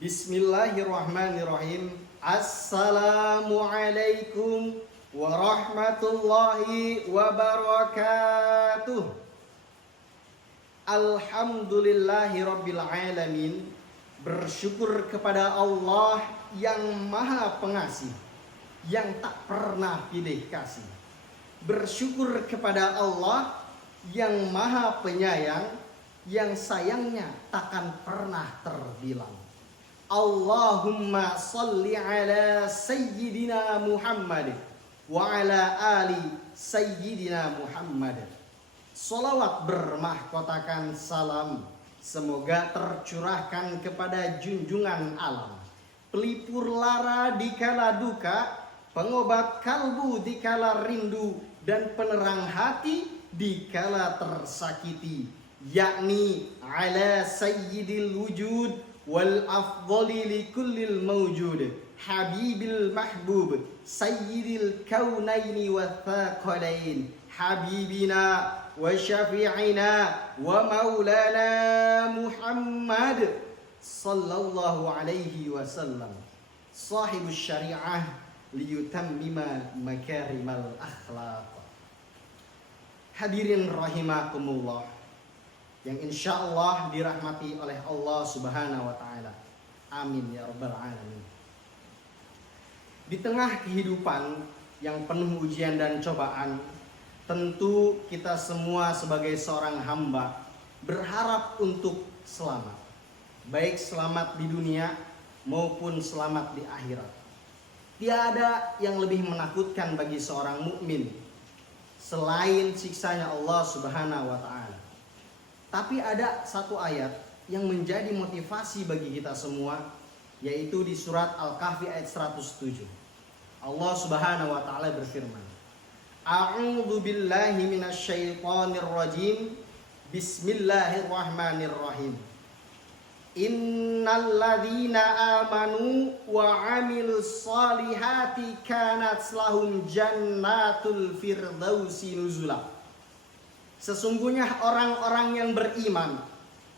Bismillahirrahmanirrahim. Assalamualaikum warahmatullahi wabarakatuh. Alhamdulillahirabbil alamin. Bersyukur kepada Allah yang Maha Pengasih, yang tak pernah pilih kasih. Bersyukur kepada Allah yang Maha Penyayang, yang sayangnya takkan pernah terbilang. Allahumma salli ala Sayyidina Muhammad wa ala ali Sayyidina Muhammad. Salawat bermahkotakan salam semoga tercurahkan kepada junjungan alam, pelipur lara di kala duka, pengobat kalbu di kala rindu, dan penerang hati di kala tersakiti, yakni ala sayyidil wujud wal afdali li kullil mawjud, habibil mahbub sayyidil kaunaini wa thaqalain, habibina wa syafi'ina wa maulana Muhammad sallallahu alaihi wasallam, sahibus syariah liyutammima makarimal akhlaq. Hadirin rahimakumullah, yang insya Allah dirahmati oleh Allah Subhanahu wa Ta'ala. Amin ya Rabbal Alamin. Di tengah kehidupan yang penuh ujian dan cobaan, tentu kita semua sebagai seorang hamba berharap untuk selamat, baik selamat di dunia maupun selamat di akhirat. Tiada yang lebih menakutkan bagi seorang mukmin selain siksanya Allah Subhanahu wa Ta'ala. Tapi ada satu ayat yang menjadi motivasi bagi kita semua, yaitu di surat Al-Kahfi ayat 107. Allah Subhanahu wa Ta'ala berfirman, A'udzu billahi minasyaitonir rajim. Bismillahirrahmanirrahim. Innal ladzina amanu wa 'amilus solihati kanat lahum jannatul firdausi nuzula. Sesungguhnya orang-orang yang beriman,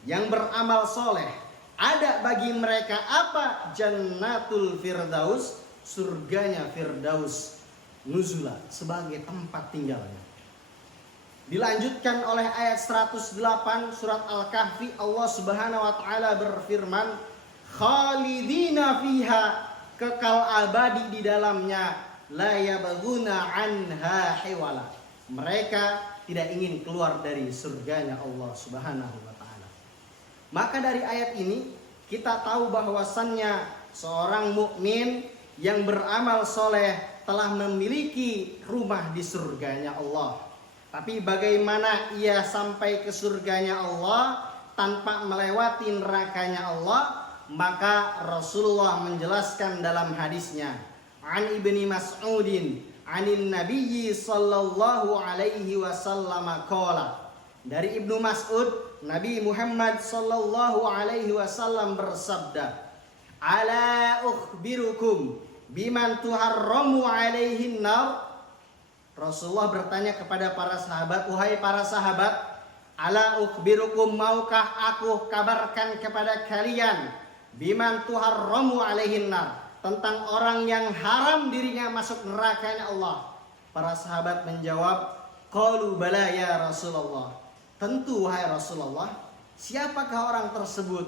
yang beramal soleh, ada bagi mereka apa? Jannatul firdaus, surganya firdaus, nuzula, sebagai tempat tinggalnya. Dilanjutkan oleh ayat 108 surat Al-Kahfi, Allah Subhanahu wa Ta'ala berfirman, khalidina fiha, kekal abadi di dalamnya, la yabghuna anha hiwala. Mereka tidak ingin keluar dari surganya Allah Subhanahu wa Ta'ala. Maka dari ayat ini kita tahu bahwasannya seorang mukmin yang beramal soleh telah memiliki rumah di surganya Allah. Tapi bagaimana ia sampai ke surganya Allah tanpa melewati nerakanya Allah? Maka Rasulullah menjelaskan dalam hadisnya, An Ibni Mas'udin Anin Nabiyyi sallallahu alaihi wasallam qala. Dari Ibnu Mas'ud, Nabi Muhammad sallallahu alaihi wasallam bersabda, Ala ukhbirukum biman tuharramu alaihin nar. Rasulullah bertanya kepada para sahabat, wahai para sahabat, ala ukhbirukum, maukah aku kabarkan kepada kalian biman tuharramu alaihin nar, tentang orang yang haram dirinya masuk nerakanya Allah. Para sahabat menjawab, qalu bala ya Rasulullah. Tentu wahai Rasulullah. Siapakah orang tersebut?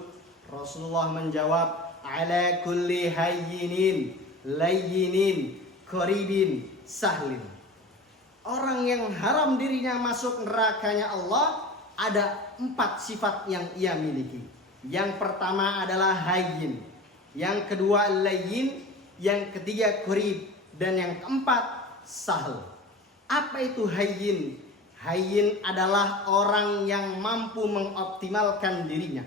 Rasulullah menjawab, ala kulli hayyinin layyinin qaribin sahlin. Orang yang haram dirinya masuk nerakanya Allah, ada 4 sifat yang ia miliki. Yang pertama adalah hayyin, yang kedua layyin, yang ketiga qarib, dan yang keempat sahl. Apa itu hayyin? Hayyin adalah orang yang mampu mengoptimalkan dirinya,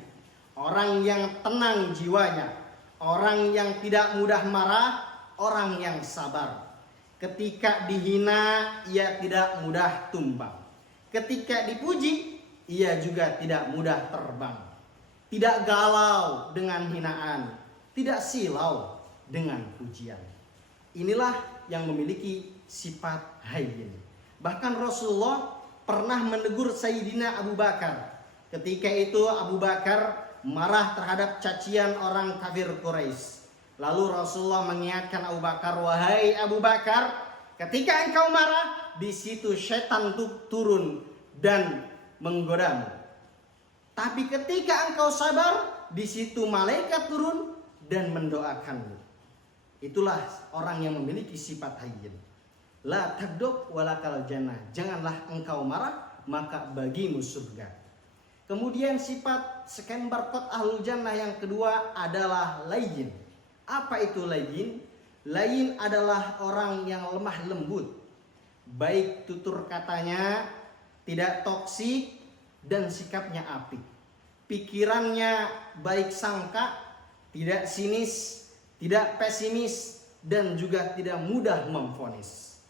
orang yang tenang jiwanya, orang yang tidak mudah marah, orang yang sabar. Ketika dihina, ia tidak mudah tumbang. Ketika dipuji, ia juga tidak mudah terbang. Tidak galau dengan hinaan, tidak silau dengan pujian. Inilah yang memiliki sifat hayyin. Bahkan Rasulullah pernah menegur Sayyidina Abu Bakar. Ketika itu Abu Bakar marah terhadap cacian orang kafir Quraisy. Lalu Rasulullah mengingatkan Abu Bakar, wahai Abu Bakar, ketika engkau marah, di situ setan turun dan menggodamu. Tapi ketika engkau sabar, di situ malaikat turun dan mendoakanmu. Itulah orang yang memiliki sifat hayyin. La tagdob walakal jannah. Janganlah engkau marah, maka bagimu surga. Kemudian sifat scan barcode ahlul jannah yang kedua adalah layyin. Apa itu layyin? Layyin adalah orang yang lemah lembut, baik tutur katanya, tidak toksik, dan sikapnya apik. Pikirannya baik sangka, tidak sinis, tidak pesimis, dan juga tidak mudah memvonis.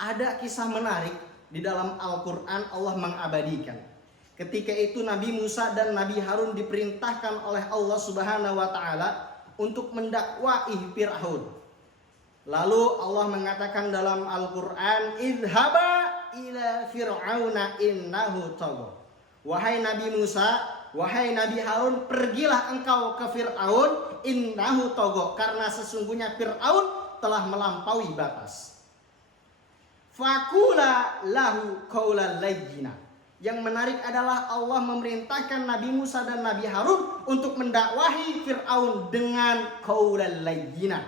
Ada kisah menarik di dalam Al-Quran, Allah mengabadikan. Ketika itu Nabi Musa dan Nabi Harun diperintahkan oleh Allah Subhanahu wa Ta'ala untuk mendakwahi Fir'aun. Lalu Allah mengatakan dalam Al-Quran, idhaba ila fir'auna innahu tagha. Wahai Nabi Musa, wahai Nabi Harun, pergilah engkau ke Fir'aun, innahu tagha, karena sesungguhnya Fir'aun telah melampaui batas. Fakula lahu qawlan layyina. Yang menarik adalah Allah memerintahkan Nabi Musa dan Nabi Harun untuk mendakwahi Fir'aun dengan qawlan layyina,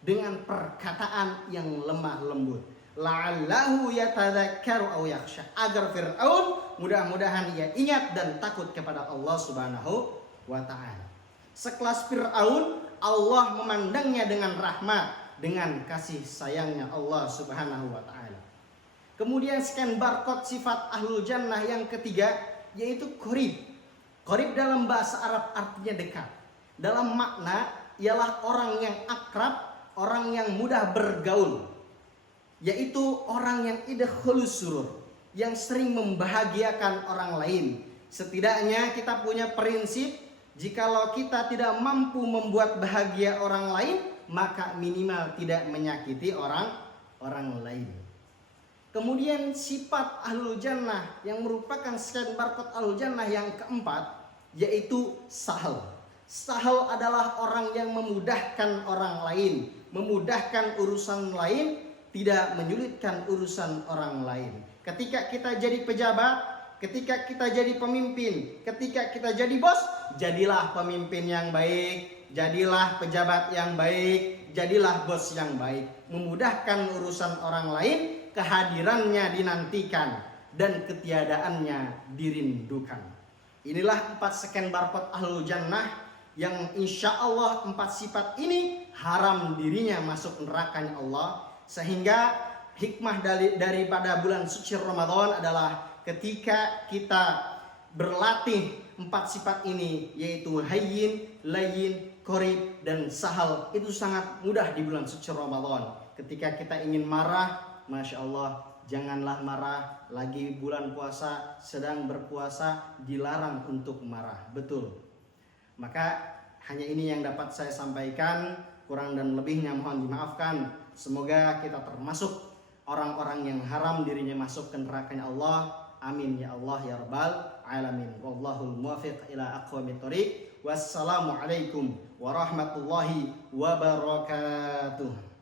dengan perkataan yang lemah lembut. La'allahu yatadzakkaru aw yakhsha, agar Fir'aun mudah-mudahan ia ingat dan takut kepada Allah Subhanahu wa Ta'ala. Sekelas Fir'aun, Allah memandangnya dengan rahmat, dengan kasih sayangnya Allah Subhanahu wa Ta'ala. Kemudian scan barcode sifat ahlul jannah yang ketiga, yaitu qorib. Qorib dalam bahasa Arab artinya dekat. Dalam makna ialah orang yang akrab, orang yang mudah bergaul, yaitu orang yang idkhulus surur, yang sering membahagiakan orang lain. Setidaknya kita punya prinsip, jikalau kita tidak mampu membuat bahagia orang lain, maka minimal tidak menyakiti orang lain. Kemudian sifat ahlul jannah yang merupakan scan barcode ahlul jannah yang keempat, yaitu sahal. Sahal adalah orang yang memudahkan orang lain, memudahkan urusan lain, tidak menyulitkan urusan orang lain. Ketika kita jadi pejabat, ketika kita jadi pemimpin, ketika kita jadi bos, jadilah pemimpin yang baik, jadilah pejabat yang baik, jadilah bos yang baik. Memudahkan urusan orang lain, kehadirannya dinantikan dan ketiadaannya dirindukan. Inilah 4 scan barcode ahlul jannah yang insya Allah 4 sifat ini haram dirinya masuk nerakanya Allah. Sehingga hikmah daripada bulan suci Ramadan adalah ketika kita berlatih 4 sifat ini, yaitu hayyin, layyin, qorib, dan sahal. Itu sangat mudah di bulan suci Ramadan. Ketika kita ingin marah, Masya Allah, janganlah marah. Lagi bulan puasa, sedang berpuasa, dilarang untuk marah. Betul. Maka hanya ini yang dapat saya sampaikan. Kurang dan lebihnya mohon dimaafkan. Semoga kita termasuk orang-orang yang haram dirinya masuk ke nerakanya Allah. Amin ya Allah ya Rabbal alamin. Wallahul muwaffiq ila aqwamit thoriq. Wassalamualaikum warahmatullahi wabarakatuh.